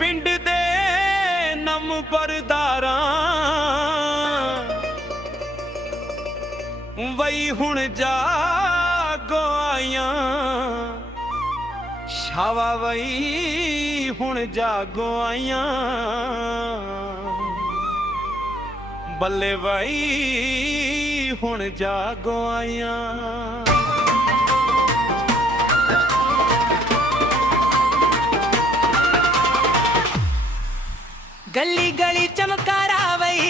पिंड दे नंबरदारां वई हुण जागो आइयां शावा वई हुण जागो आइयां बल्ले वई हुण जागो आइयां। गली गली चमकारा वही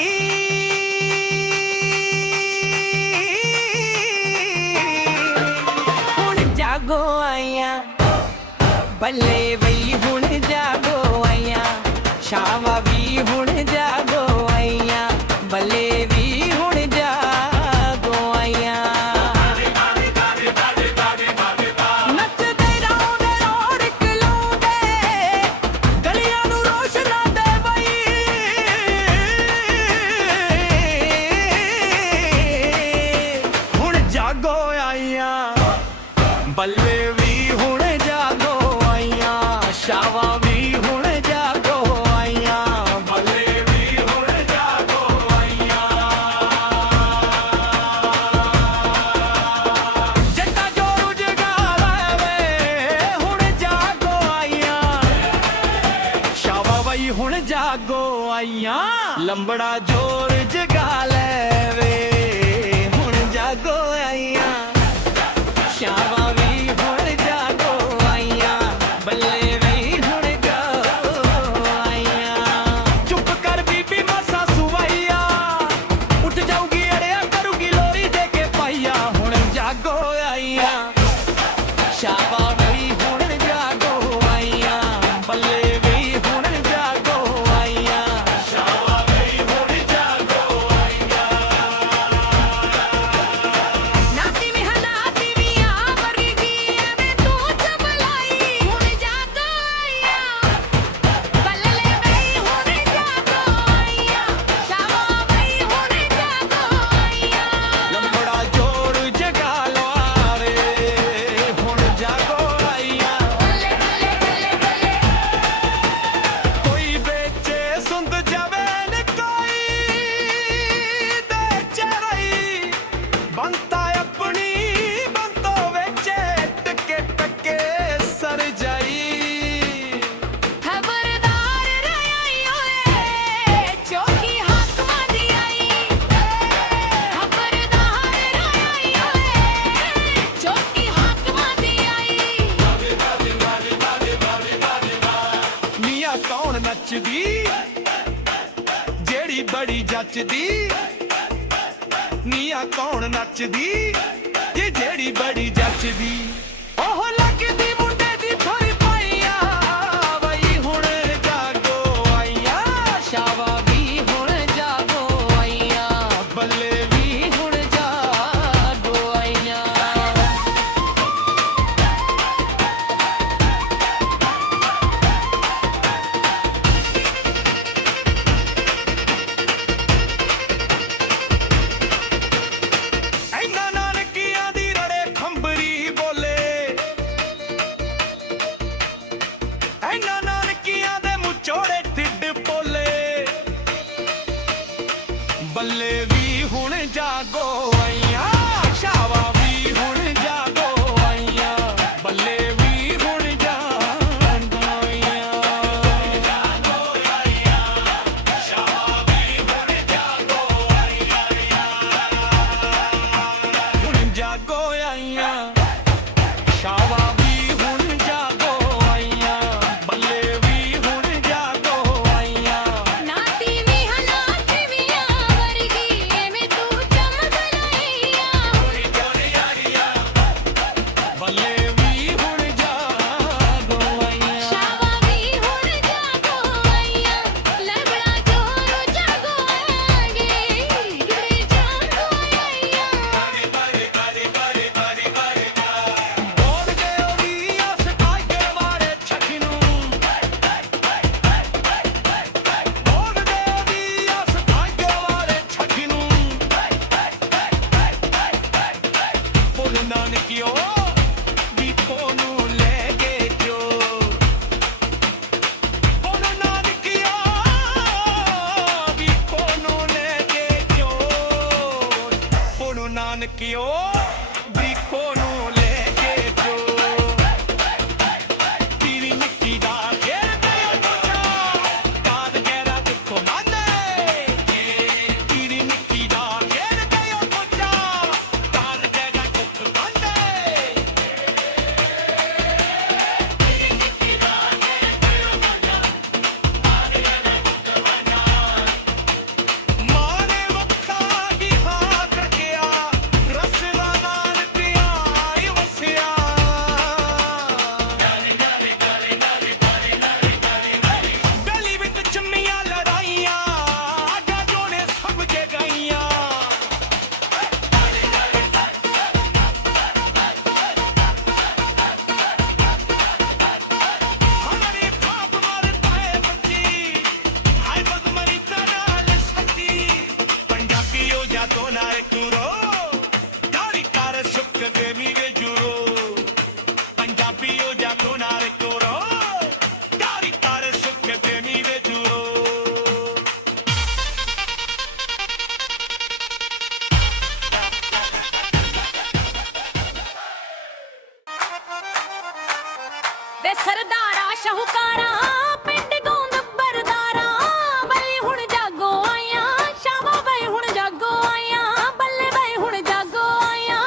हुण जागो आइयां बल्ले वही हुण जागो आइयां शावा भी हुण जागो आइयां बल्ले भी हुण जागो आइयां। बल्ले भी हुण जागो आइयां शावा भी हुण जागो आइयां बल्ले भी हुण जागो आइयां। जट्टा जोरू जगा वे हुण जागो आइयां शावा वही हुण जागो आइयां लंबड़ा जोर जगा वे हुण जागो आइयां शावा नचदी जेड़ी बड़ी जचदी निया कौन नचदी ये जेड़ी बड़ी जचदी ओह लगदी मुंडे दी थोड़ी पाइया वही हुण जागो आइयां शावा भी हुण जागो आइयां बल्ले भी हुण जागो आइयां। नानकियां दी रड़े खंबरी बोले ਨਿੱਕਿਓ ਬਰੀਕੋ ਨੂੰ ਲੈ ਕੇ ਜੋ ਤੇਰੀ ਨਿੱਕੀ ਦਾ ਘੇਰ ਤੇ ਉੱਚਾ ਕਾਦ ਗਹਿਰਾ ਕਿੱਥੋਂ ਮੰਨੇ ਤੇਰੀ ਨਿੱਕੀ ਦਾ ਘੇਰ ਤੇ ਉੱਚਾ ਕਾਦ ਗਹਿਰਾ ਕਿੱਥੋਂ ਮੰਨੇ ਮਾਰੇ ਵਕਤਾ ਹੀ ਹਾਕ ਗਿਆ ਰਸਵਾ ਨਾਲ ਪਿਆਈ ਵਸਿਆ ਗਲੀ ਵਿੱਚ ਚੰਮੀਆਂ ਲੜਾਈਆਂ ਆਗਾ ਜੋਨੇ ਸਭ ਕੇ ਗਈਆਂ ਹਮਾਰੇ ਬਾਪ ਮਾਰਤਾ ਹੈ ਬੱਚੀ ਹਾਏ ਬਦਮਰੀ ਤਨਾਲ ਸੱਤੀ ਪੰਜਾਬੀਓ ਜਾਤੋਂ ਨਾ ਤੁਰੋ ਦਾੜੀ ਕਰ ਸੁੱਕ ਦੇ ਮੀਵੇ ਜੁਰੋ ਪੰਜਾਬੀਓ ਜਾਤੋਂ ਨਾ ਤੁਰੋ ਦਾੜੀ ਕਰ ਸੁੱਕ ਦੇ ਮੀਵੇ ਜੁਰੋ ਵੇ ਸਰਦਾਰਾ ਸ਼ਾਹੂਕਾਰਾ ਪਿੰਡ ਗੋਂਦ ਬਰਦਾਰਾ ਬਈ ਹੁਣ ਜਾਗੋ ਆਇਆ ਸ਼ਾਮਾ ਬਈ ਹੁਣ ਜਾਗੋ ਆਇਆ ਬੱਲੇ ਬਈ ਹੁਣ ਜਾਗੋ ਆਇਆ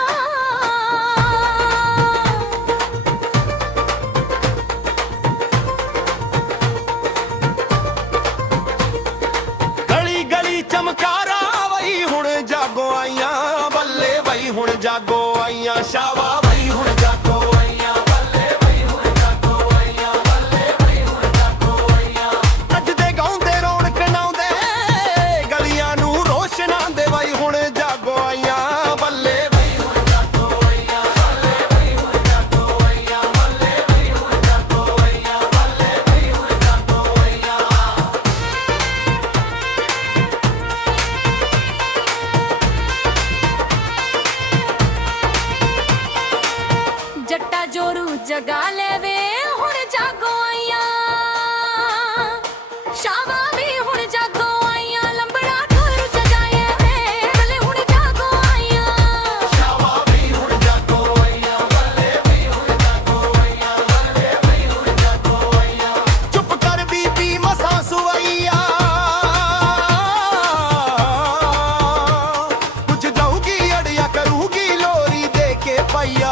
ਗਲੀ ਗਲੀ ਚਮਕਾਰਾ ਵਈ ਹੁਣ ਜਾਗੋ ਆਈਆਂ ਬੱਲੇ ਵਈ ਹੁਣ ਜਾਗੋ ਆਈਆਂ ਸ਼ਾਵਾ ਵਈ ਹੁਣ ਜਾਗੋ ਆਈਆਂ ਬੱਲੇ ਵਈ ਹੁਣ ਜਾਗੋ ਆਈਆਂ ਬੱਲੇ ਵਈ ਹੁਣ ਜਾਗੋ ਆਈਆਂ ਨੱਚਦੇ ਗਾਉਂਦੇ ਰੌਣਕ ਨਾਉਂਦੇ ਗਲੀਆਂ ਨੂੰ ਰੋਸ਼ਨਾਂ ਦੇ ਵਈ ਹੁਣ ਜਾਗੋ ਆਈਆਂ ਬੱਲੇ ਵਈ ਹੁਣ ਜਾਗੋ ਆਈਆਂ ਬੱਲੇ ਵਈ ਹੁਣ ਜਾਗੋ ਆਈਆਂ ਬੱਲੇ ਵਈ ਹੁਣ ਜਾਗੋ ਆਈਆਂ ਬੱਲੇ ਵਈ ਹੁਣ ਜਾਗੋ ਆਈਆਂ ਜੱਟਾ ਜੋਰੂ ਜਗਾ ਲੈਵੇ ਹੁਣ ਜਾਗੋ ਆਈਆਂ ਸ਼ਾਮਾ ਵੀ ਹੁਣ ਜਾਗੋ ਆਈਆਂ ਲੰਬੜਾ ਢੋਲ ਜਗਾਏ ਵੇ ਬੱਲੇ ਹੁਣ ਜਾਗੋ ਆਈਆਂ ਸ਼ਾਵਾ ਵੀ ਹੁਣ ਜਾਗੋ ਆਈਆਂ ਬੱਲੇ ਵੀ ਹੁਣ ਜਾਗੋ ਆਈਆਂ ਬੱਲੇ ਵੀ ਹੁਣ ਜਾਗੋ ਆਈਆਂ ਚੁੱਪ ਕਰ ਬੀਬੀ ਮਸਾਂ ਸੁਵਈਆ ਕੁਝ ਦਊਗੀ ਅੜਿਆ ਕਰੂਗੀ ਲੋਰੀ ਦੇ ਕੇ ਪਈਆ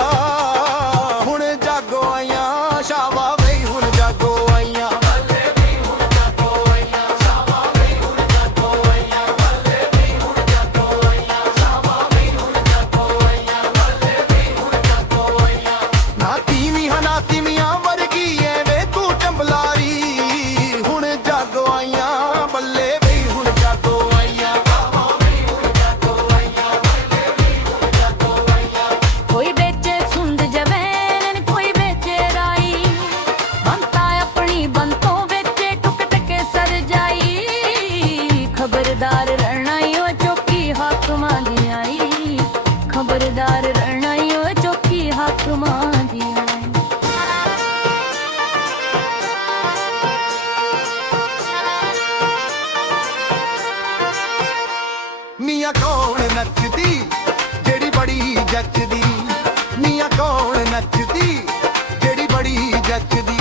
ਹੁਣ ਜਾਗੋ ਆਈਆਂ ਸ਼ਾਵਾ ਵੀ ਹੁਣ ਜਾਗੋ ਆਈਆਂ ਬੱਲੇ ਵੀ ਹੁਣ ਜਾਗੋ ਆਈਆਂ ਸ਼ਾਵਾ ਵੀ ਹੁਣ ਜਾਗੋ ਆਈਆਂ ਬੱਲੇ ਵੀ ਹੁਣ ਜਾਗੋ ਆਈਆਂ ਸ਼ਾਵਾ ਵੀ ਹੁਣ ਜਾਗੋ ਆਈਆਂ ਬੱਲੇ ਵੀ ਹੁਣ ਜਾਗੋ ਆਈਆਂ ਨਾ ਤੀਵੀਂ ਨਾ ਤੀਵੀਆਂ ਵਰਗੀ ਐਵੇਂ ਤੂੰ ਟੰਬਲਾਰੀ ਹੁਣ ਜਾਗੋ ਆਈਆਂ ਬੱਲੇ ਵੀ ਹੁਣ ਜਾਗੋ ਆਈਆਂ ਸ਼ਾਵਾ ਵੀ ਹੁਣ ਜਾਗੋ ਆਈਆਂ ਬੱਲੇ ਵੀ ਹੁਣ ਜਾਗੋ ਆਈਆਂ ਕੋਈ ਵੇਚੇ ਸੁੰਦ ਜਵੈਨ ਕੋਈ ਵੇਚੇ ਰਾਈ ਬੰਤਾ ਆਪਣੀ ਬੰਤੋਂ ਵੇਚੇ ਟੁਕ ਟਕੇ ਸਰ ਜਾਈ ਖਬਰਦਾਰ ਰਹਿਣਾ ਓ ਚੌਕੀ ਹਾਕਮਾਂ ਦੀ ਆਈ ਖਬਰਦਾਰ ਰਹਿਣਾ ਓ ਚੌਕੀ ਹਾਕਮਾਂ ਦੀ ਆਈ ਨੀਆਂ ਕੌਣ ਨੱਚਦੀ ਜਿਹੜੀ ਬੜੀ ਜੱਚਦੀ ਨੀਆਂ ਕੌਣ ਨੱਚਦੀ ਜਿਹੜੀ ਬੜੀ ਜੱਚਦੀ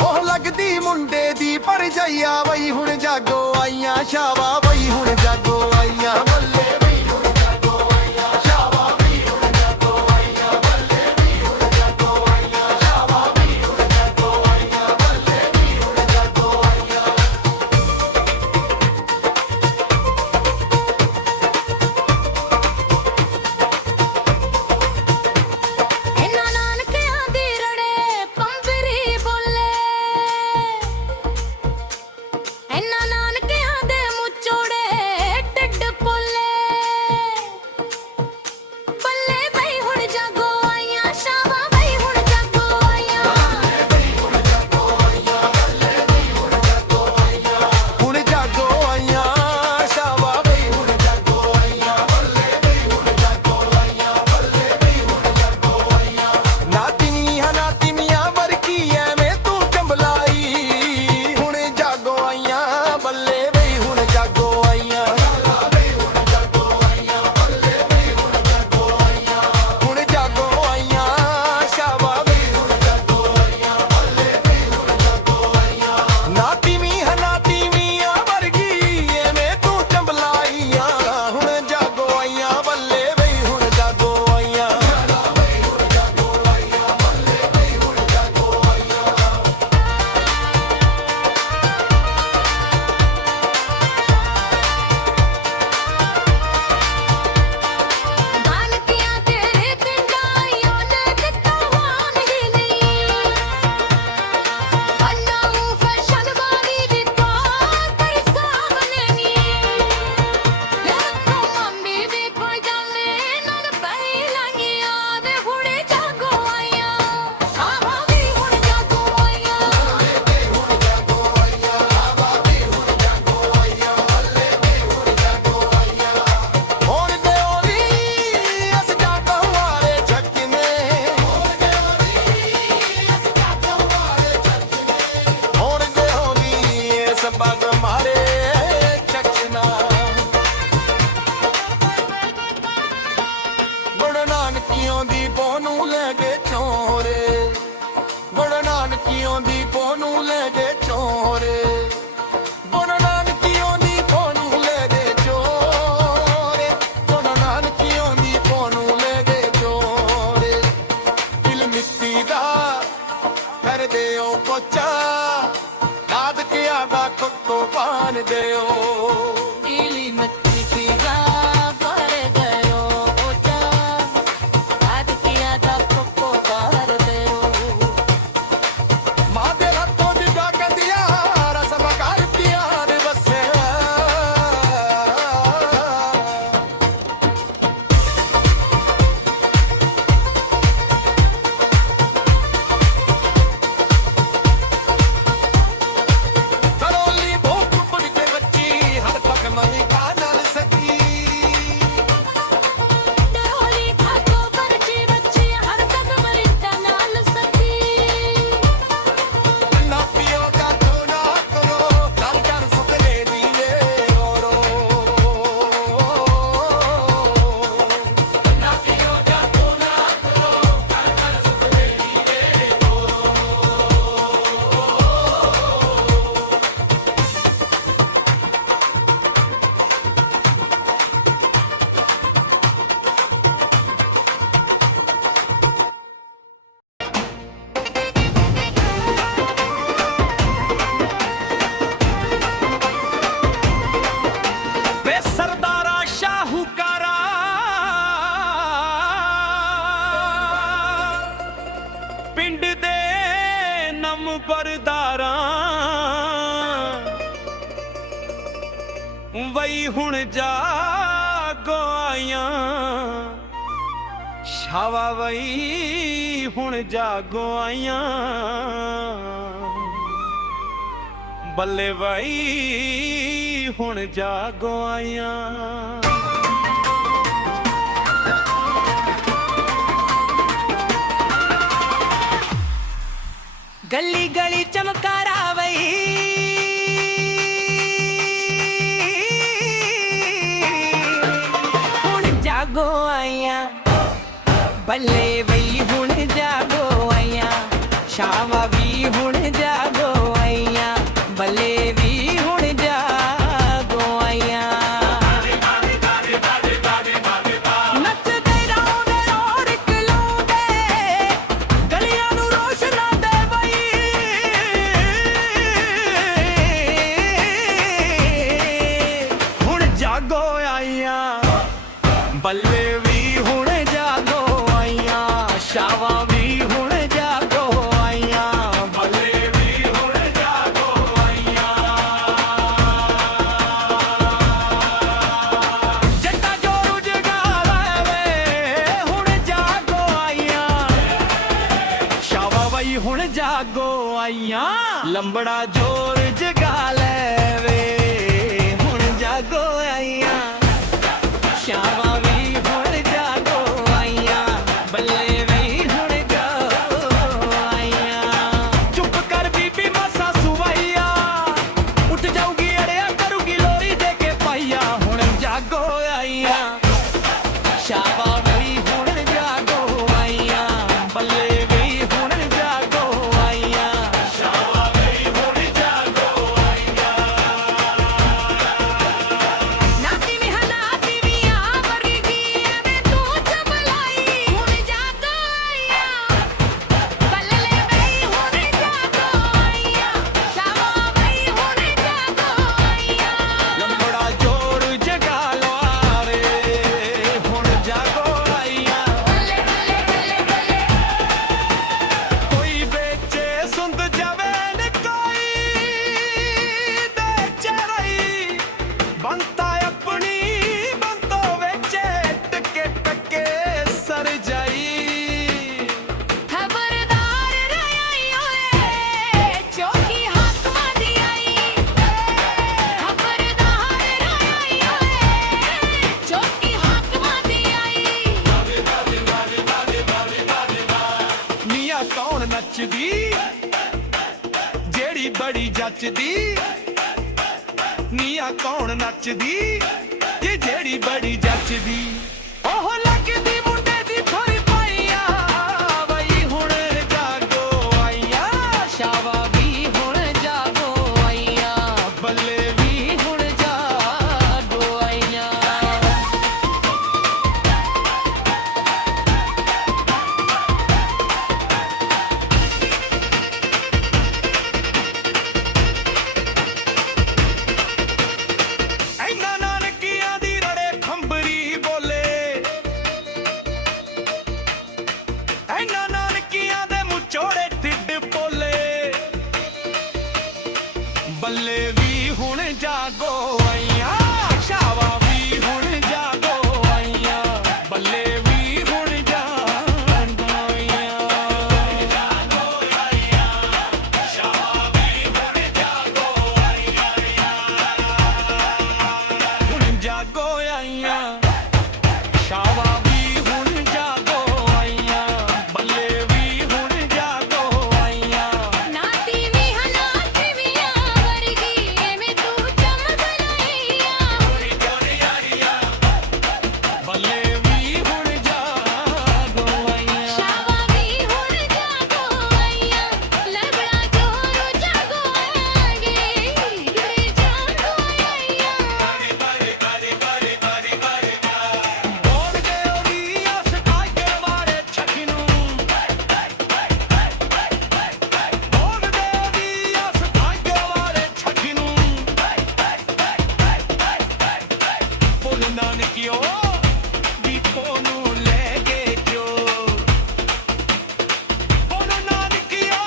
ਉਹ ਲੱਗਦੀ ਮੁੰਡੇ ਦੀ ਭਰਜਾਈਆ ਬਈ ਹੁਣ ਜਾਗੋ ਆਈਆਂ ਸ਼ਾਵਾ ਬਈ ਹੁਣ ਜਾਗੋ ਆਈਆਂ ਬੱਲੇ ਬਈ ਹੁਣ ਜਾਗੋ ਆਈਆਂ ਸ਼ਾਵਾ ਬਈ ਹੁਣ ਜਾਗੋ ਆਈਆਂ ਬੱਲੇ ਬਈ ਹੁਣ ਜਾਗੋ ਆਈਆਂ ਸ਼ਾਵਾ ਬਈ ਹੁਣ ਜਾਗੋ ਆਈਆਂ ਬੱਲੇ ਬਈ ਹੁਣ ਜਾਗੋ ਆਈਆਂ ਇਹਨਾਂ ਨਾਨਕਿਆਂ ਦੀ ਰੜੇ ਪੰਬਰੀ ਬੋਲੇ ਇਹਨਾਂ ਨਾਨਕਿਆਂ ਦੇ ਮੁੱਚੋਂ ਬੱਚਿਆਂ ਦਾ ਕੁੱਕੋ ਪਾਣ ਦਿਓ नीली मच्छी पीवा कर गयो ओचा आज किया दा कोको कर दयो ਮਾਂ ਦੇ ਹੱਥੋਂ ਨਿਗਾਹ ਕੰਦੀਆਂ ਰਸਮ ਕਰ ਪਿਆਰ ਵਸਿਆ ਕਰੋਲੀ ਭੋਗ ਪੁੱਟ ਕੇ ਬੱਚੀ ਹਰ ਪੱਕ ਮਨੀ ਕਾ ਨਾਲ ਸਕੀ डरोली खाको बरची बच्ची हर तक मरिता नाल सकी ਨਾ ਪਿਓ ਦਾ ਤੋ ਨਾ ਕਰੋ ਕਰ ਕਰ ਸੁਪਨੇ ਨੀਲੇ ਰੋ ਨਾ ਪਿਓ ਦਾ ਤੋ ਨਾ ਕਰੋ ਕਰ ਕਰ ਸੁਪਨੇ ਨੀਲੇ ਵੇ ਸਰਦਾਰਾ ਸ਼ਾਹੂਕਾਰਾ ਪਿੰਡ ਦੇ ਨੰਬਰਦਾਰਾਂ ਵਈ ਹੁਣ ਜਾਗੋ ਆਈਆਂ ਸ਼ਾਵਾ ਵਈ ਹੁਣ ਜਾਗੋ ਆਈਆਂ ਬੱਲੇ ਵਈ ਹੁਣ ਜਾਗੋ ਆਈਆਂ गली गली चमकारा वही हुण जागो आइया बल्ले वही हुण जागो आइया शावा भी हुण जागो आइया बल्ले भी हुण जागो आइया नचदे रहोंदे रौनक लाउंदे गलियां नूं रोशना दे बई ਹੁਣ ਜਾਗੋ ਆਈਆਂ ਬੱਲੇ ਵੀ ਹੁਣ ਜਾਗੋ ਆਈਆਂ ਸ਼ਾਵਾ ਵੀ ਹੁਣ ਜਾਗੋ ਆਈਆਂ ਬੱਲੇ ਵੀ ਹੁਣ ਜਾਗੋ ਆਈਆਂ ਜੱਟਾ ਜੋਰੂ ਜਗਾ ਲੈਵੇ ਹੁਣ ਜਾਗੋ ਆਈਆਂ ਸ਼ਾਵਾ ਬਈ ਹੁਣ ਜਾਗੋ ਆਈਆਂ ਲੰਬੜਾ ਜੋਰ ਜਗਾ ਲੈਵੇ ਹੁਣ ਜਾਗੋ ਆਈਆਂ ਸ਼ਾਵਾ ਵੀ ਹੁਣ ਜਾਗੋ ਆਈਆਂ ਬੱਲੇ ਵੀ ਹੁਣ ਜਾਗੋ ਆਈਆਂ ਚੁੱਪ ਕਰ ਬੀਬੀ ਮਾਸਾ ਸੁਵਾਈਆ ਉੱਠ ਜਾਊਗੀ ਅੜਿਆ ਕਰੂਗੀ ਲੋਰੀ ਦੇ ਕੇ ਪਾਈਆ ਹੁਣ ਜਾਗੋ ਆਈਆਂ ਸ਼ਾਵਾ ਵੀ ਹੁਣ ਜਾਗੋ ਆਈਆਂ ਬੱਲੇ ਵੀ ਹੁਣ ਜਾਗੋ ਆਈਆਂ ਸ਼ਾਵਾ ਵੀ ਹੁਣ ਜਾਗੋ ਆਈਆਂ नाती में हनाती भी आ वरगी एवें तू चबलाई हुण जागो आइया बल्ले बई हुण जागो आइया शावा बई हुण जागो आइया ਲੰਬੜਾ ਜੋਰ ਜਗਾ ਲਵਾਰੇ ਹੁਣ ਜਾਗੋ ਆਈਆਂ बल्ले बल्ले बल्ले बल्ले ਕੋਈ ਵੇਚੇ ਸੁੰਦ ਜਾਵੇ ਨ ਕੋਈ ਵੇਚੇ ਰਹੀ ਬੰਤਾ ਆਪਣੀ ਬੰਤੋ ਵੇਚੇ ਟਕੇ ਟਕੇ ਸਰ ਜਾਈ खबरदार रही ओए चौकी हाकमा दी आई खबरदार रही ओए चौकी हाकमा दी आई ਨੀਆਂ ਕੌਣ ਨੱਚਦੀ ਜਿਹੜੀ ਬੜੀ ਜੱਚਦੀ ਨੀਆਂ ਕੌਣ ਨੱਚਦੀ ਜੇ ਜਿਹੜੀ ਬੜੀ ਜੱਚਦੀ ਉਹ ਲੱਗਦੀ ਮੁੰਡੇ ਦੀ ਫੁਰ ਪਾਈਆ ਵਈ ਹੁਣ ਜਾਗੋ ਆਈਆਂ शावा भी हुण जागो आइया ਬੱਲੇ भी हुण जागो आइया ਬੱਲੇ ਵੀ ਹੁਣ ਜਾਗੋ ਆਈਆਂ ਸ਼ਾਵਾ ਵੀ ਹੁਣ ਜਾਗੋ ਆਈਆਂ ਬੱਲੇ ਵੀ ਹੁਣ ਜਾਗੋ ਆਈਆਂ ਸ਼ਾਵਾ ਵੀ ਹੁਣ ਜਾਗੋ ਆਈਆਂ ਹੁਣ ਜਾਗੋ ਆਈਆਂ ਸ਼ਾਵਾ ਵੀ ਹੁਣ ਜਾਗੋ ਆਈਆਂ ਬੱਲੇ ਵੀ ਹੁਣ ਜਾਗੋ ਆਈਆਂ ਨਾ ਟੀਵੀ ਹਨਾ ਟੀਵੀਆਂ ਵਰਗੀ ਐਵੇਂ ਤੂੰ ਚਮਕ ਲਈਆਂ ਬੱਲੇ ਵੀ ਹੁਣ ਜਾਗੋ ਆਈਆਂ ਸ਼ਾਵਾ ਵੀ ਹੁਣ ਜਾਗੋ ਆਈਆਂ ਲਬੜਾ ਜੋਰੂ ਜਾਗੋ ਆਗੇ ਗੁਰੇ ਜਾਗੋ ਆਈਆਂ ਬੋਲ ਗਏ ਉਹਦੀ ਅਸ ਕਾਇਕੇ ਵਾਰੇ ਛੱਕੀ ਨੂੰ ਬੋਲ ਗਏ ਉਹਦੀ ਅਸ ਕਾਇਕੇ ਵਾਰੇ ਛੱਕੀ ਨੂੰ ਬੋਲ ਨਾਨਕਿਓ ਵੀ ਕੋਨੂੰ ਲੈ ਕੇ ਜੋ ਬੋਲ ਨਾਨਕਿਓ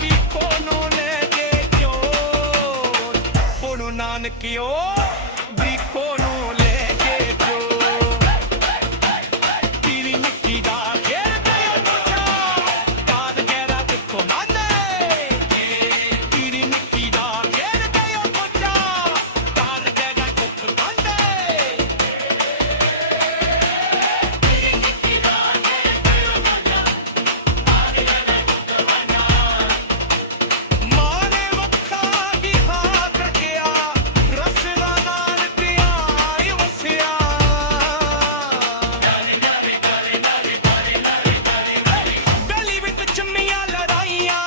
ਵੀ ਕੋਨੂੰ ਲੈ ਕੇ ਜੋ ਬੋਲ ਨਾਨਕਿਓ ਵੀ ਕੋਨੂੰ ਲੈ ਕੇ ਜੋ ਤੇਰੀ ਨਿੱਕੀ ਦਾ ਘੇਰ ਤੇ ਬੱਚਾ ਕਾਦ ਗਹਿਰਾ ਦੁੱਖ ਮੰਨੇ ਤੇਰੀ ਨਿੱਕੀ ਦਾ ਘੇਰ ਤੇ ਬੱਚਾ ਕਾਦ ਗਹਿਰਾ ਦੁੱਖ ਮੰਨੇ ਮਾਰੇ ਵੱਖਾ ਕੀ ਹਾਕ ਗਿਆ ਰਸਨਾ ਨਾਲ ਪਿਆਈ ਵਸਿਆ ਗਲੀ ਵਿੱਚ ਚੰਮੀਆਂ ਲੜਾਈਆਂ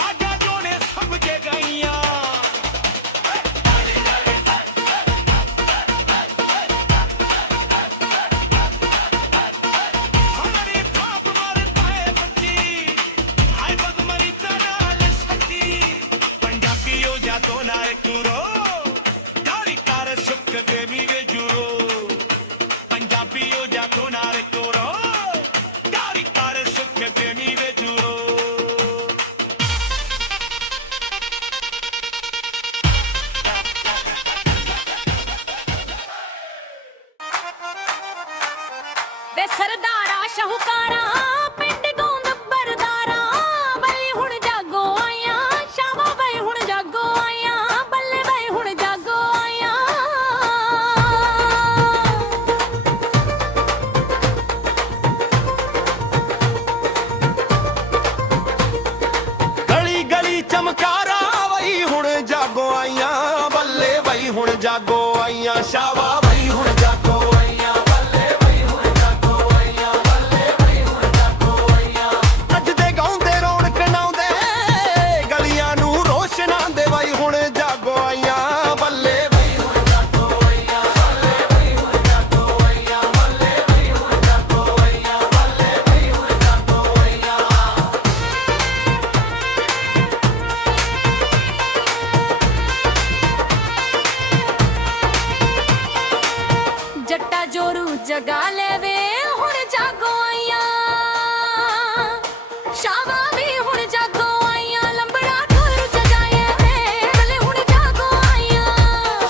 ਆਡਾ ਜੋਨੇ ਸਭ ਜੇ ਗਈਆਂ ਹਮਾਰੀ ਪਾਪ ਮਾਰਤਾ ਹੈ ਬੱਚੀ ਹਾਏ ਬਦਮਰੀ ਤਨਾਲ ਸੱਤੀ ਪੰਜਾਬੀ ਹੋ ਜਾ ਤੋ ਨਾ ਕੁਰੋ ਯਾਰੀ ਕਰ ਸੁੱਕ ਦੇ ਵੀ ਵੇ ਜੁਰੋ ਪੰਜਾਬੀ ਹੋ ਜਾ ਤੋ ਨਾ ਕੁਰੋ ਯਾਰੀ ਕਰ ਸੁੱਕ ਦੇ ਵੀ ਵੇ ਜੁਰੋ ਵੇ ਸਰਦਾਰਾ ਸ਼ਾਹੂਕਾਰਾ ਪਿੰਡ ਗੋਂਦ ਬਰਦਾਰਾ ਬਈ ਹੁਣ ਜਾਗੋ ਆਈਆਂ ਸ਼ਾਵਾ ਬਈ ਹੁਣ ਜਾਗੋ ਆਈਆਂ ਬੱਲੇ ਬਈ ਹੁਣ ਜਾਗੋ ਆਈਆਂ ਗਲੀ ਗਲੀ ਚਮਕਾਰਾ ਵਈ ਹੁਣ ਜਾਗੋ ਆਈਆਂ ਬੱਲੇ ਵਈ ਹੁਣ ਜਾਗੋ ਆਈਆਂ ਸ਼ਾਵਾ ਵਈ ਹੁਣ ਜਾਗੋ ਆਈਆਂ ਬੱਲੇ ਵਈ ਹੁਣ ਜਾਗੋ ਆਈਆਂ ਬੱਲੇ ਵਈ ਹੁਣ ਜਾਗੋ ਆਈਆਂ ਨੱਚਦੇ ਗਾਉਂਦੇ ਰੌਣਕ ਲਾਉਂਦੇ ਗਲੀਆਂ ਨੂੰ ਰੋਸ਼ਨਾਂ ਦੇ ਵਈ ਹੁਣ ਜਾਗੋ ਆਈਆਂ ਬੱਲੇ ਵਈ ਹੁਣ ਜਾਗੋ ਆਈਆਂ ਬੱਲੇ ਵਈ ਹੁਣ ਜਾਗੋ ਆਈਆਂ ਬੱਲੇ ਵਈ ਹੁਣ ਜਾਗੋ ਆਈਆਂ ਬੱਲੇ ਵਈ ਹੁਣ ਜਾਗੋ ਆਈਆਂ ਜੱਟਾ ਜੋਰੂ ਜਗਾ ਲੈਵੇ ਹੁਣ ਜਾਗੋ ਆਈਆਂ ਸ਼ਾਵਾ ਵੀ ਹੁਣ ਜਾਗੋ ਆਈਆਂ ਲੰਬੜਾ ਜੋਰੂ ਜਗਾਏ ਵੇ ਬੱਲੇ ਹੁਣ ਜਾਗੋ ਆਈਆਂ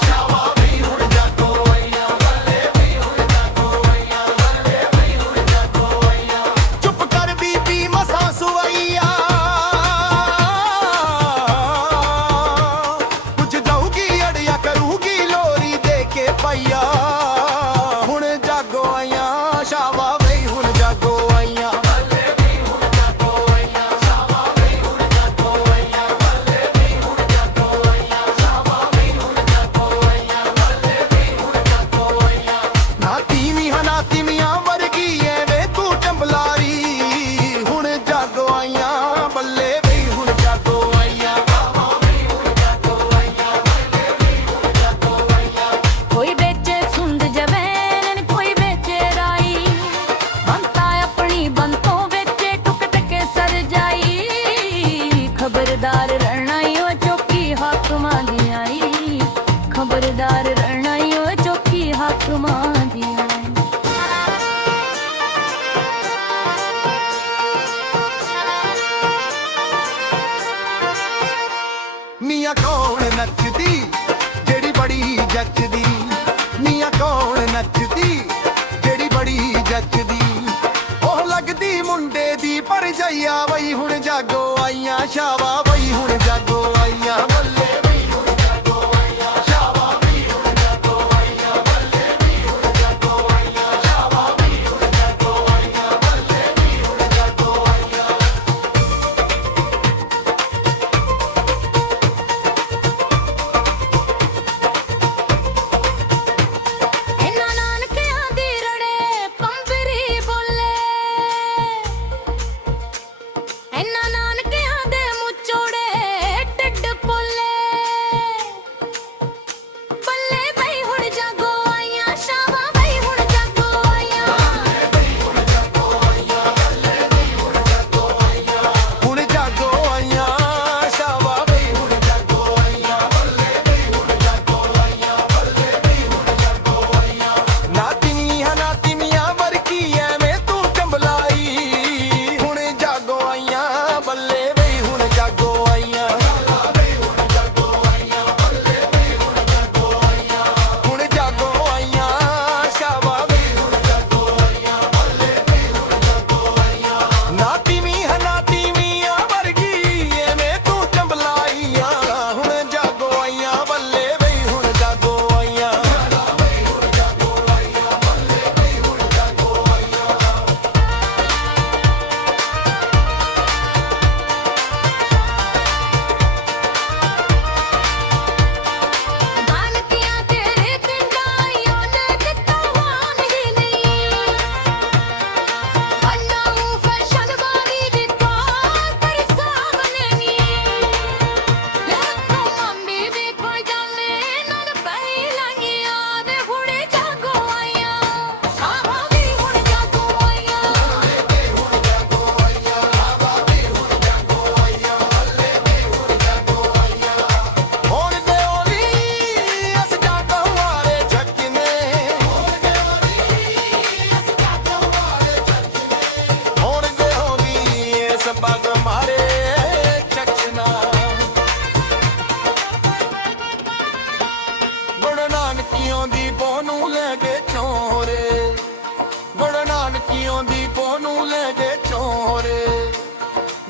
ਸ਼ਾਵਾ ਵੀ ਹੁਣ ਜਾਗੋ ਆਈਆਂ ਬੱਲੇ ਵੀ ਹੁਣ ਜਾਗੋ ਆਈਆਂ ਬੱਲੇ ਵੀ ਹੁਣ ਜਾਗੋ ਆਈਆਂ ਚੁੱਪ ਕਰ ਬੀਬੀ ਮਸਾਂ ਸੁਆਈਆ ਕੁਝ ਦਊਗੀ ਅੜਿਆ ਕਰੂਗੀ ਲੋਰੀ ਦੇ ਕੇ ਪਈਆ ਹੁਣ ਜਾਗੋ ਆਈਆਂ ਨੀਆਂ ਕੌਣ ਨੱਚਦੀ ਜਿਹੜੀ ਬੜੀ ਜੱਚਦੀ, ਨੀਆਂ ਕੌਣ ਨੱਚਦੀ ਜਿਹੜੀ ਬੜੀ ਜੱਚਦੀ। ਉਹ ਲੱਗਦੀ ਮੁੰਡੇ ਦੀ ਭਰਜਾਈਆ ਬਈ ਹੁਣ ਜਾਗੋ ਆਈਆਂ ਸ਼ਾਵਾ ਬਈ ਹੁਣ ਜਾਗੋ ਆਈਆਂ ਬੱਲੇ ਬਈ ਹੁਣ ਜਾਗੋ ਆਈਆਂ ਸ਼ਾਵਾ ਬਈ ਹੁਣ ਜਾਗੋ ਆਈਆਂ ਬੱਲੇ ਬਈ ਹੁਣ ਜਾਗੋ ਆਈਆਂ ਸ਼ਾਵਾ ਬਈ ਹੁਣ ਜਾਗੋ ਆਈਆਂ ਬੱਲੇ ਬਈ ਹੁਣ ਜਾਗੋ ਆਈਆਂ। ਇਹਨਾਂ ਨਾਨਕਿਆਂ ਦੀ ਰੜੇ ਪੰਬਰੀ ਬੋਲੇ, ਇਹਨਾਂ ਨਾਨਕਿਆਂ ਦੇ ਮੁਚੋੜੇ ਢਿੱਡ ਪੋਲੇ। ਬੱਲੇ ਬਈ ਹੁਣ ਜਾਗੋ ਆਈਆਂ ਸ਼ਾਵਾ ਬਈ ਹੁਣ ਜਾਗੋ ਆਈਆਂ। ਹੁਣ ਜਾਗੋ ਆਈਆਂ ਸ਼ਾਵਾ ਬਈ ਹੁਣ ਜਾਗੋ ਆਈਆਂ ਬੱਲੇ ਬਈ ਹੁਣ ਜਾਗੋ ਆਈਆਂ ਬੱਲੇ ਬਈ ਹੁਣ ਜਾਗੋ ਆਈਆਂ। ਨਾਤੀਨੀ ਹੈ ਨਾਤੀਮੀਆਂ ਵਰਗੀ ਐਵੇਂ ਤੂੰ ਚੰਬਲਾਈ, ਹੁਣ ਜਾਗੋ ਆਈਆਂ ਬੱਲੇ ਬਈ ਹੁਣ ਜਾਗੋ ਆਈਆਂ ਹੁਣ ਜਾਗੋ ਆਈਆਂ ਸ਼ਾਵਾ ਬਈ ਹੁਣ ਜਾਗੋ ਆਈਆਂ ਬੱਲੇ ਬਈ ਹੁਣ ਜਾਗੋ ਆਈਆਂ। ਨਾਤੀਵੀਂ ਹੈ ਨਾਤੀਮੀਆਂ ਵਰਗੀ ਐਵੇਂ ਤੂੰ ਚੰਬਲਾਈਆਂ, ਹੁਣ ਜਾਗੋ ਆਈਆਂ ਬੱਲੇ ਬਈ ਹੁਣ ਜਾਗੋ ਆਈਆਂ ਬੱਲੇ ਬਈ ਹੁਣ ਜਾਗੋ ਆਈਆਂ। ਨਾਨਕਿਆਂ ਤੇਰੇ ਪਿੰਡਾਂ ਨੇ ਦਿੱਤਾ ਹਾਨ ਹੀ ਨਹੀਂ, ਅੰਨਾ ਫੈਸ਼ਨ ਵਾਲੀ ਦੀ ਪਰ ਸਾਹਮਣੇ ਨਹੀਂ। ਲੱਖੋਂ ਮੰਮੀ ਦੀ ਕੋਈ ਜਾਣੇ ਨਰ ਪਈ ਲਾਈਆਂ ਦੇ ਹੁਣੇ ਜਾਗੋ ਆਈਆਂ ਸ਼ਾਵਾ ਵੀ ਹੁਣ ਜਾਗੋ ਆਈਆਂ। ਹੁਣ ਦਿਓਲੀ ਅਸ ਜਾਗੋ ਵਾਲੇ ਛੱਕਨੇ, ਹੁਣ ਦਿਓਲੀ ਇਸ ਬਗ ਮਾਰੇ ਚੱਕਣਾ। ਗੁੜ ਨਾਨਕੀਆਂ ਦੀ ਪੋ ਨੂੰ ਲੈ ਕੇ ਚੋਰੇ, ਗੁੜ ਨਾਨਕੀਆਂ ਦੀ ਪੋ ਨੂੰ ਲੈ ਕੇ ਚੋਰੇ,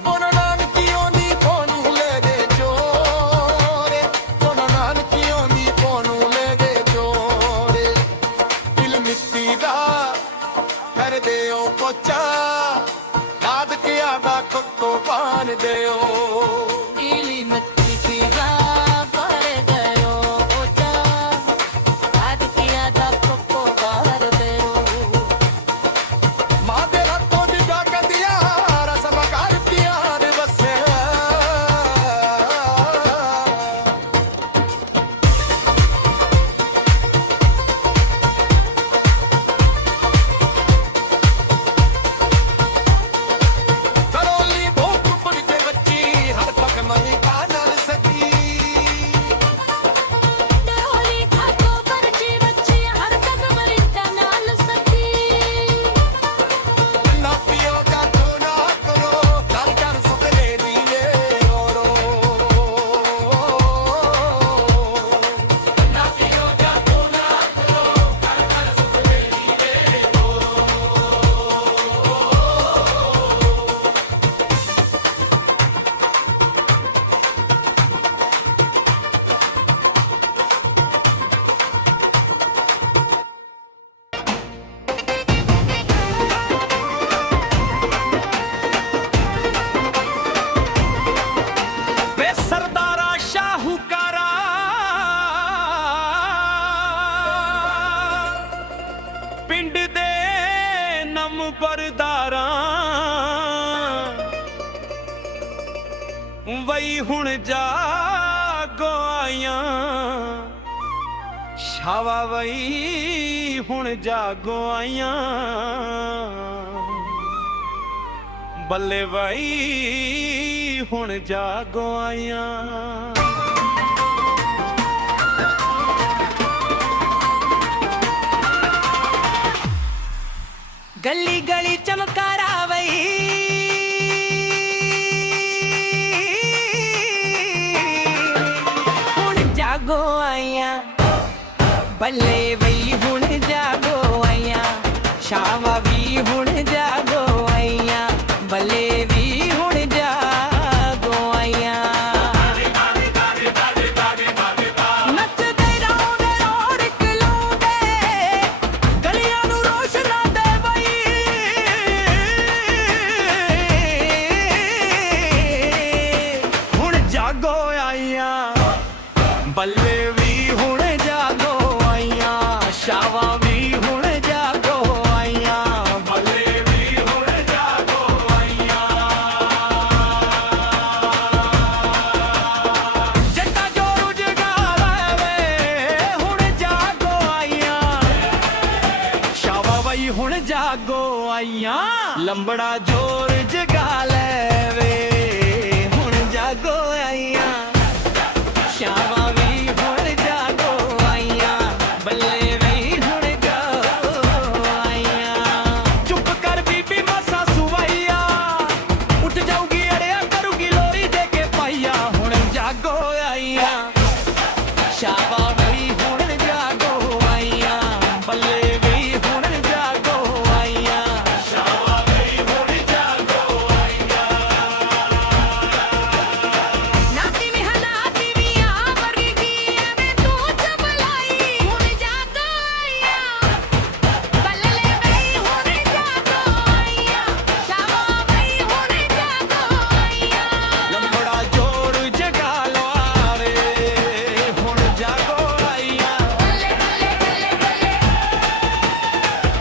ਗੁੜ ਨਾਨਕੀਆਂ ਦੀ ਪੋ ਨੂੰ ਲੈ ਕੇ ਚੋਰੇ, ਗੁੜ ਨਾਨਕੀਆਂ ਦੀ ਪੋ ਨੂੰ ਲੈ ਕੇ ਚੋਰੇ। ਦਿਲ ਮਿੱਟੀ ਦਾ ਕਰ ਦਿਓ ਪੋਚਾ, ਦਾਦਕਿਆਂ ਦਾ ਕੁੱਕੋ ਪਾਣ ਦਿਓ। ਨੀਲੀ ਮਿੱਟੀ ਪੀਗਾ ਪਰ ਗਇਓ ਪੋਚਾ, ਆਦਿਕਿਆ ਦਾ ਕੋਕੋ ਕਰ ਦਿਓ। ਮਾਂ ਦੇ ਹੱਥੋਂ ਦੀ ਗਾਗਦੀਆਂ ਰਸਮ ਕਰਦੀਆਂ ਨੇ ਵਸਿਆ। ਕਰੋਲੀ ਭੁੱਖ ਪੁਰ ਕੇ ਬੱਚੀ ਹਰ ਪਕ ਮਨੀ ਕਾ ਨਾਲ ਸਕੀ। ਹੋਲੀ ਖਾਕੋ ਪਰਚੀ ਬੱਚੀ ਹਰ ਤੱਕ ਮਰਿੰਦਾ ਨਾਲ ਸਕੀ। ਨਾ ਪੀਓ ਜਾਗੋ ਨਾ ਕਰੋ ਕਰ ਕਰ ਸੁਪਨੇ ਨੀਲੇ ਰੋ। ਨਾ ਪੀਓ ਜਾਗੋ ਨਾ ਕਰੋ ਕਰ ਕਰ ਸੁਪਨੇ ਨੀਲੇ ਰੋ। ਵੇ ਸਰਦਾਰਾ ਸ਼ਾਹੂਕਾਰਾ ਪਿੰਡ ਦੇ ਨੰਬਰਦਾਰਾਂ ਵਈ ਹੁਣ ਜਾਗੋ ਆਈਆਂ ਸ਼ਾਵਾ ਵਈ ਹੁਣ ਜਾਗੋ ਆਈਆਂ ਬੱਲੇ ਵਈ ਹੁਣ ਜਾਗੋ ਆਈਆਂ। गली गली चमकारा वही ਜਾਗੋ ਆਈਆਂ ਬੱਲੇ ਬਈ ਹੁਣ ਜਾਗੋ ਆਈਆਂ ਸ਼ਾਮਾਂ ਵੀ ਹੁਣ ਜਾਗੋ ਆਈਆਂ ਬੱਲੇ ਵੀ ਹੁਣ ਜਾਗੋ ਆਈਆਂ ਨੱਚਦੇ ਰੌਂਦੇ ਰੌਣਕ ਲਾਉਂਦੇ ਗਲੀਆਂ ਨੂੰ ਰੋਸ਼ਨਾਂ ਦੇ ਬਈ ਹੁਣ ਜਾਗੋ ਆਈਆਂ ਬੱਲੇ ਵੀ ਹੁਣ ਜਾਗੋ ਆਈਆਂ ਸ਼ਾਵਾਂ ਵੀ ਹੁਣ ਜਾਗੋ ਆਈਆਂ ਬੱਲੇ ਵੀ ਹੁਣ ਜਾਗੋ ਆਈਆਂ ਜੱਟਾਂ ਜੋ ਰੁਜ਼ਗਾਰ ਵੇ ਹੁਣ ਜਾਗੋ ਆਈਆਂ ਸ਼ਾਵਾਂ ਬਈ ਹੁਣ ਜਾਗੋ ਆਈਆਂ ਲੰਬੜਾ ਜੋਰ ਜਗਾ ਲੈ ਵੇ ਹੁਣ ਜਾਗੋ ਆਈਆਂ ਸ਼ਾਮਾਂ ਵੀ ਹੁਣ ਜਾਗੋ ਆਈਆਂ ਬੱਲੇ ਵੀ ਹੁਣ ਜਾਗੋ ਆਈਆਂ ਚੁੱਪ ਕਰ ਬੀਬੀ ਮਾਸਾ ਸੁਵਈਆ ਉੱਠ ਜਾਊਗੀ ਅੜਿਆ ਕਰੂਗੀ ਲੋਰੀ ਦੇ ਕੇ ਪਾਈਆ ਹੁਣ ਜਾਗੋ ਆਈਆਂ ਸ਼ਾਮਾਂ ਵੀ ਹੁਣ ਜਾਗੋ ਆਈਆਂ ਬੱਲੇ ਵੀ ਹੁਣ ਜਾਗੋ ਆਈਆਂ ਸ਼ਾਮਾਂ ਵੀ ਹੁਣ ਜਾਗੋ ਆਈਆਂ ਨਾਤੀ ਵੀ ਹਲਾਤੀ ਵੀ ਆ ਵਰਗੀ ਐਵੇਂ ਤੂੰ ਚਬਲਾਈ ਹੁਣ ਜਾਗੋ ਆਈਆਂ ਬੱਲੇ ਬਈ ਹੁਣ ਜਾਗੋ ਆਈਆਂ ਸ਼ਾਮਾਂ ਬਈ ਹੁਣ ਜਾਗੋ ਆਈਆਂ ਲੰਬੜਾ ਜੋਰ ਜਗਾ ਲਵਾ ਰੇ ਹੁਣ ਜਾਗੋ ਆਈਆਂ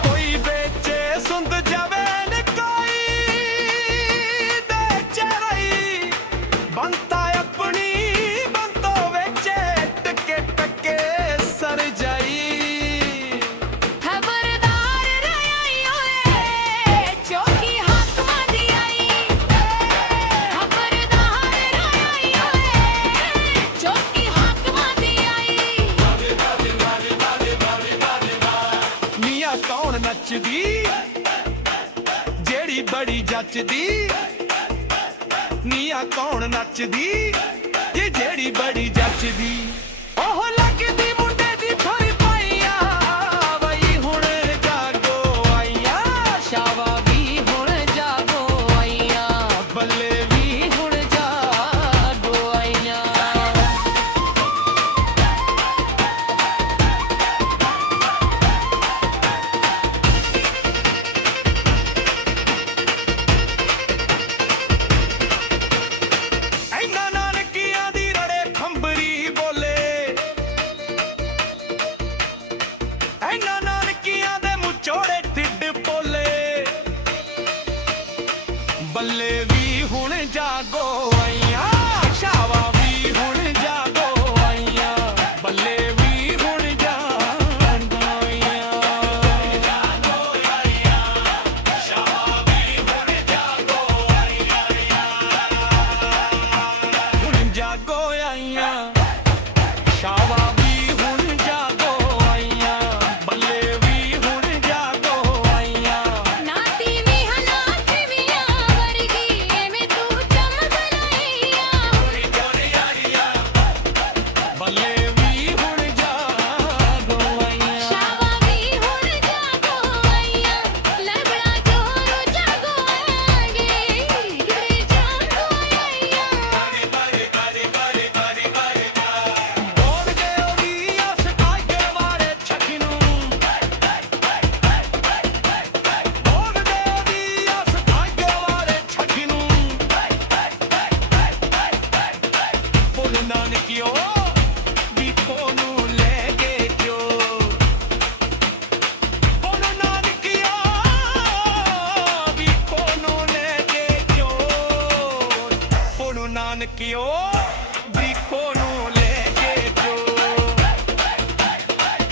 ਕੋਈ ਵੇਚੇ ਸੁੰਦ ਜਾਵੇ ਨ ਕੋਈ ਵੇਚੇ ਰਹੀ ਬੰਤਾ ਆਪਣੀ ਬੰਤੋ ਵੇਚੇ ਟਕੇ ਟਕੇ ਸਰ ਜਾਈ ਖਬਰਦਾਰ ਰਹੀ ਓਏ ਚੌਕੀ ਹਾਕਮਾਂ ਦੀ ਆਈ ਖਬਰਦਾਰ ਰਹੀ ਓਏ ਚੌਕੀ ਹਾਕਮਾਂ ਦੀ ਆਈ ਮੀਆਂ ਕੌਣ ਨੱਚਦੀ ਜਿਹੜੀ ਬੜੀ ਜੱਚਦੀ ਮੀਆਂ ਕੌਣ ਨੱਚਦੀ ਇਹ ਜਿਹੜੀ ਬੜੀ ਜੱਚਦੀ ਉਹ ਲੱਗਦੀ ਮੁੰਡੇ ਦੀ ਫੁਰ ਪਾਈਆਂ ਬਈ ਹੁਣ ਜਾਗੋ ਆਈਆਂ ਸ਼ਾਵਾ ਵੀ ਹੁਣ ਜਾਗੋ ਆਈਆਂ ਬੱਲੇ ਵੀ ਹੁਣ ਜਾਗੋ ਆਈਆਂ ਐਨਾ ਨਾਨਕੀਆਂ ਦੀ ਰੜੇ ਖੰਬਰੀ ਬੋਲੇ ਐਨਾ ਨਾਨਕੀਆਂ ਦੇ ਮੁਚੋੜੇ ਢਿੱਡ ਬੋਲੇ ਬੱਲੇ ਵੀ ਹੁਣ ਜਾਗੋ ਆਈਆਂ ਸ਼ਾਵਾ ਵੀ ਹੁਣ ਜਾਗੋ ਆਈਆਂ ਬੱਲੇ ਵੀ ਹੁਣ ਜਾਗੋ ਆਈਆਂ ਸ਼ਾਵਾ ਵੀ ਹੁਣ ਜਾਗੋ ਆਈਆਂ ਹੁਣ ਜਾਗੋ ਆਈਆਂ ਸ਼ਾਵਾ ਵੀ ਹੁਣ ਜਾਗੋ ਆਈਆਂ ਬੱਲੇ ਵੀ ਹੁਣ ਜਾਗੋ ਆਈਆਂ ਨਾਤੀ ਵੀ ਹਲਾਤੀ ਵੀ ਆ ਵਰਗੀ ਐਵੇਂ ਤੂੰ ਚਮਕਲਾਈਆਂ ਬੱਲੇ ਵੀ ਹੁਣ ਜਾਗੋ ਆਈਆਂ ਸ਼ਾਵਾ ਵੀ ਹੁਣ ਜਾਗੋ ਆਈਆਂ ਲਬੜਾ ਜੋਰ ਜਾਗੋ ਆਗੇ ਰੇ ਜਾਗੋ ਆਈਆਂ ਬੋਲ ਗਏ ਉਹਦੀ ਆਸ ਕਾਗੇ ਵਾਲੇ ਛੱਕੀ ਨੂੰ ਬੋਲ ਗਏ ਉਹਦੀ ਆਸ ਕਾਗੇ ਵਾਲੇ ਛੱਕੀ ਨੂੰ ਬੋਲ ਨਾਨਕਿਓ ਵੀ ਕੋਨੂੰ ਲੈ ਕੇ ਜੋ ਬੋਲ ਨਾਨਕਿਓ ਵੀ ਕੋਨੂੰ ਲੈ ਕੇ ਜੋ ਬੋਲ ਨਾਨਕਿਓ ਵੀ ਕੋਨੂੰ ਲੈ ਕੇ ਜੋ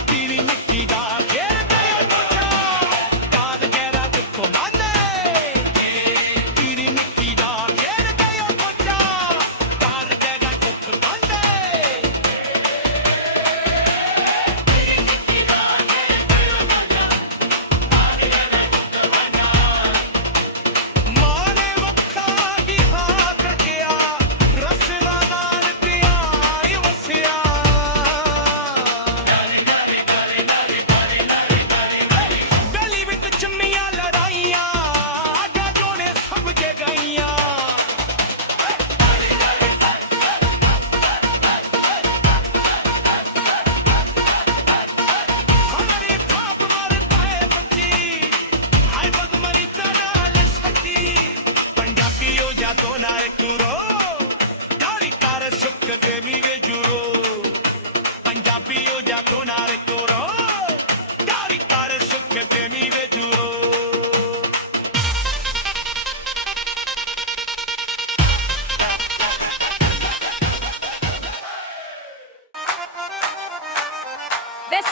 ਤੇਰੀ ਨਿੱਕੀ ਦਾ ਘੇਰ ਤੇ ਮੁੱਛਾ ਕਾਦ ਕਹਿਰਾ ਕਿੱਥੋਂ ਮੰਨੇ ਤੇਰੀ ਨਿੱਕੀ ਦਾ ਘੇਰ ਤੇ ਮੁੱਛਾ ਕਾਦ ਕਹਿਰਾ ਕਿੱਥੋਂ ਮੰਨੇ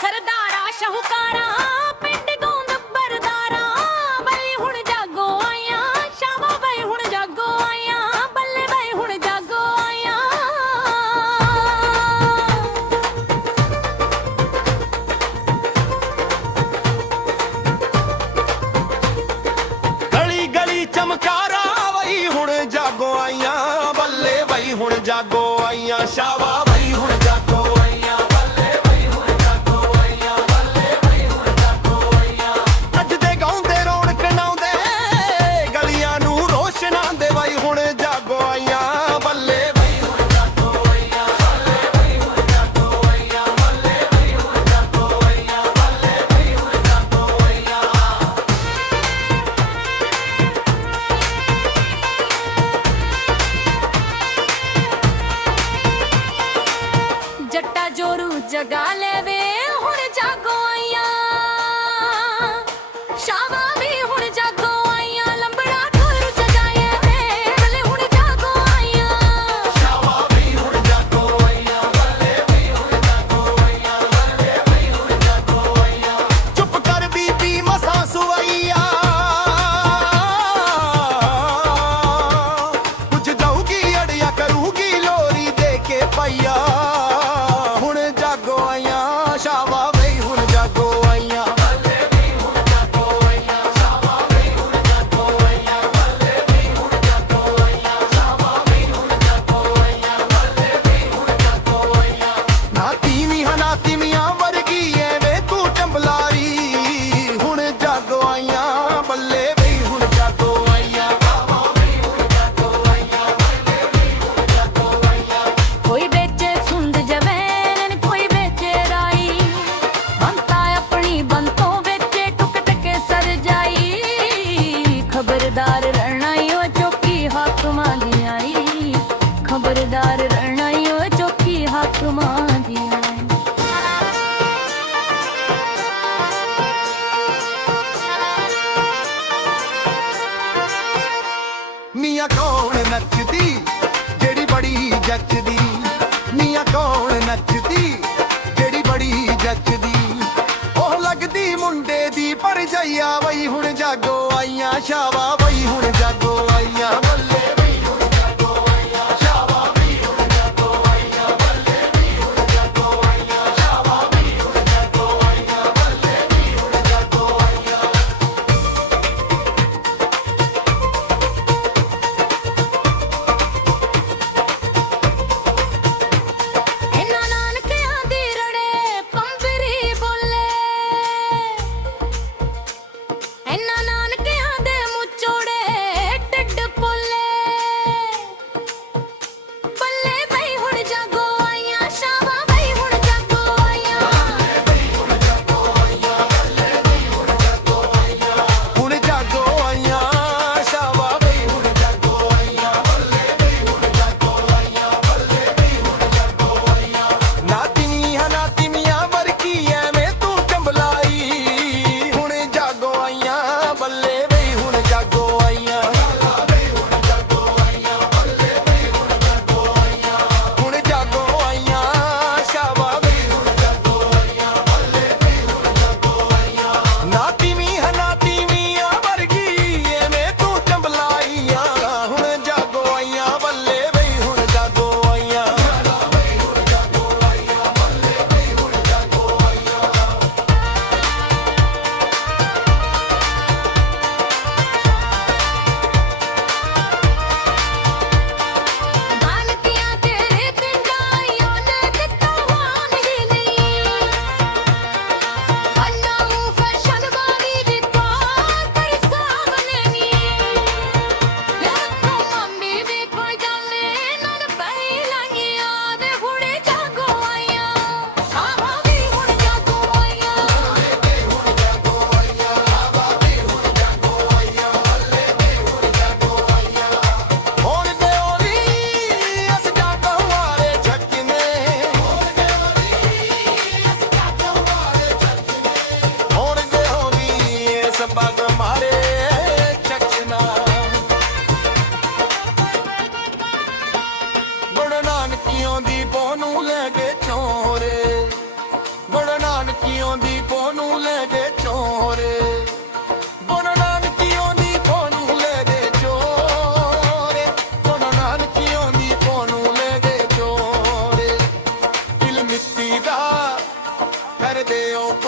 ਸਰਦਾਰਾ ਸ਼ਾਹੂਕਾਰਾ ਪਿੰਡ ਗੋਂਦ ਬਰਦਾਰਾ ਬਈ ਹੁਣ ਜਾਗੋ ਆਈਆਂ ਸ਼ਾਵਾ ਬਈ ਹੁਣ ਜਾਗੋ ਆਈਆਂ ਬੱਲੇ ਬਈ ਹੁਣ ਜਾਗੋ ਆਈਆਂ ਗਲੀ ਗਲੀ ਚਮਕਾਰਾ ਵਈ ਹੁਣ ਜਾਗੋ ਆਈਆਂ ਬੱਲੇ ਬਈ ਹੁਣ ਜਾਗੋ ਆਈਆਂ ਸ਼ਾਵਾ ਬਈ ਹੁਣ ਜਾਗੋ ਆਈਆਂ ਬੱਲੇ ਬਈ ਹੁਣ ਜਾਗੋ ਆਈਆਂ ਬੱਲੇ ਬਈ ਹੁਣ ਜਾਗੋ ਆਈਆਂ ਨੱਚਦੇ ਗਾਉਂਦੇ ਰੌਣਕ ਨਾਉਂਦੇ ਗਲੀਆਂ ਨੂੰ ਰੋਸ਼ਨਾਂ ਦੇ ਬਈ ਹੁਣ ਜਾਗੋ ਆਈਆਂ ਬੱਲੇ ਬਈ ਹੁਣ ਜਾਗੋ ਆਈਆਂ ਬੱਲੇ ਬਈ ਹੁਣ ਜਾਗੋ ਆਈਆਂ ਬੱਲੇ ਬਈ ਹੁਣ ਜਾਗੋ ਆਈਆਂ ਬੱਲੇ ਬਈ ਹੁਣ ਜਾਗੋ ਆਈਆਂ ਜੱਟਾ ਜੋਰੂ ਜਗਾ ਲੈਵੇ ਹੁਣ ਜਾਗੋ ਆਈਆਂ ਸ਼ਾਵਾ ਵੀ ਹੁਣ ਜਾਗੋ ਆਈਆਂ ਲੰਬੜਾ ਢੋਲ ਜਗਾਏ ਵੇ ਬੱਲੇ ਹੁਣ ਜਾਗੋ ਆਈਆਂ ਸ਼ਾਵਾ ਵੀ ਹੁਣ ਜਾਗੋ ਆਈਆਂ ਬੱਲੇ ਬਈ ਹੁਣ ਜਾਗੋ ਆਈਆਂ ਬੱਲੇ ਬਈ ਹੁਣ ਜਾਗੋ ਆਈਆਂ ਚੁੱਪ ਕਰ ਬੀਬੀ ਮਸਾਂ ਸੁਵਈਆ ਕੁਝ ਦਊਗੀ ਅੜਿਆ ਕਰੂਗੀ ਲੋਰੀ ਦੇ ਕੇ ਪਈਆ ਹੁਣ ਜਾਗੋ ਆਈਆਂ ਸ਼ਾਵਾ ਬਈ ਹੁਣ ਜਾਗੋ ਆਈਆਂ ਬੱਲੇ ਬਈ ਹੁਣ ਜਾਗੋ ਆਈਆਂ ਸ਼ਾਵਾ ਬਈ ਹੁਣ ਜਾਗੋ ਆਈਆਂ ਬੱਲੇ ਬਈ ਹੁਣ ਜਾਗੋ ਆਈਆਂ ਸ਼ਾਵਾ ਬਈ ਹੁਣ ਜਾਗੋ ਆਈਆਂ ਬੱਲੇ ਬਈ ਹੁਣ ਜਾਗੋ ਆਈਆਂ ਨਾ ਤੀਵੀਂ ਹਨਾ ਤੀਵੀਆਂ ਵਰਗੀ ਐ ਵੇ ਤੂੰ ਟੰਬਲਾਰੀ ਹੁਣ ਜਾਗੋ ਆਈਆਂ ਬੱਲੇ ਬਈ ਹੁਣ ਜਾਗੋ ਆਈਆਂ ਸ਼ਾਵਾ ਬਈ ਹੁਣ ਜਾਗੋ ਆਈਆਂ ਬੱਲੇ ਬਈ ਹੁਣ ਜਾਗੋ ਆਈਆਂ ਕੋਈ ਵੇਚੇ ਸੁੰਦ ਜਵੈਨ ਕੋਈ ਵੇਚੇ ਰਾਈ ਬੰਤਾ ਆਪਣੀ ਬੰਤੋਂ ਵੇਚੇ ਟੁਕ ਟਕੇ ਸਰ ਜਾਈ ਖਬਰਦਾਰ ਰਹਿਣਾ ਓ ਚੌਕੀ ਹਾਕਮਾਂ ਦੀ ਆਈ ਖਬਰਦਾਰ ਰਹਿਣਾ ਓ ਚੌਕੀ ਹਾਕਮਾਂ ਦੀ ਆਈ ਨੀਆਂ ਕੌਣ ਨੱਚਦੀ ਜਿਹੜੀ ਬੜੀ ਜੱਚਦੀ ਨੀਆਂ ਕੌਣ ਨੱਚਦੀ ਜਿਹੜੀ ਬੜੀ ਜੱਚਦੀ ਉਹ ਲੱਗਦੀ ਮੁੰਡੇ ਦੀ ਭਰਜਾਈਆ ਬਈ ਹੁਣ ਜਾਗੋ ਆਈਆਂ ਸ਼ਾਵਾ ਬਈ ਹੁਣ ਜਾਗੋ ਆਈਆਂ ਬੱਲੇ ਬਈ ਹੁਣ ਜਾਗੋ ਆਈਆਂ ਸ਼ਾਵਾ ਬਈ ਹੁਣ ਜਾਗੋ ਆਈਆਂ ਬੱਲੇ ਬਈ ਹੁਣ ਜਾਗੋ ਆਈਆਂ ਸ਼ਾਵਾ ਬਈ ਹੁਣ ਜਾਗੋ ਆਈਆਂ ਬੱਲੇ ਬਈ ਹੁਣ ਜਾਗੋ ਆਈਆਂ ਇਹਨਾਂ ਨਾਨਕਿਆਂ ਦੀ ਰੜੇ ਪੰਬਰੀ ਬੋਲੇ ਇਹਨਾਂ ਨਾਨਕਿਆਂ ਦੇ ਮੁੱਚੋਂ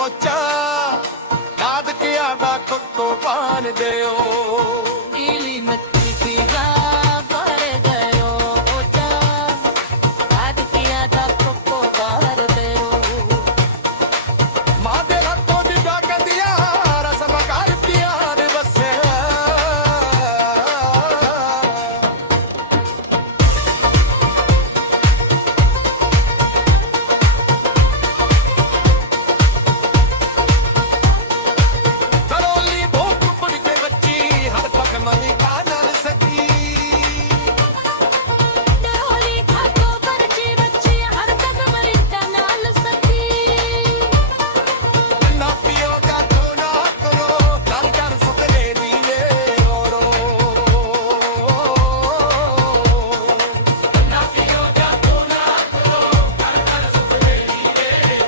ਪੋਚਾ ਦਾਦਕਿਆਂ ਦਾ ਕੁੱਤੋ ਪਾਣ ਦਿਓ नीली मिट्टी की भर गयो ओचा याद किया था को बाहर दयो ਮਾਂ ਦੇ ਹੱਥੋਂ ਦੀ ਡਾਕਦੀਆਂ ਰਸਮ ਕਰਤੀਆਂ ਨੇ ਵਸਿਆ ਕਰੋਲੀ ਭੂਖ ਪੁੜ ਕੇ ਬੱਚੀ ਹਰ ਪੱਕ ਮਨੀ ਕਾਨਲ ਸਕੀ होली खातो परची बच्ची हर तक मरिता नाल सकी ਨਾ ਪੀਓ ਜਾਦੂ ਨਾ ਕਰੋ ਕਰ ਕਰ ਸੁਪਨੇ ਨੀਲੇ ਰੋਰੋ ਨਾ ਪੀਓ ਜਾਦੂ ਨਾ ਕਰੋ ਕਰ ਕਰ ਸੁਪਨੇ ਨੀਲੇ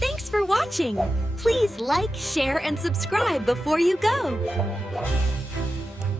Thanks for watching. Please like, share, and subscribe before you go.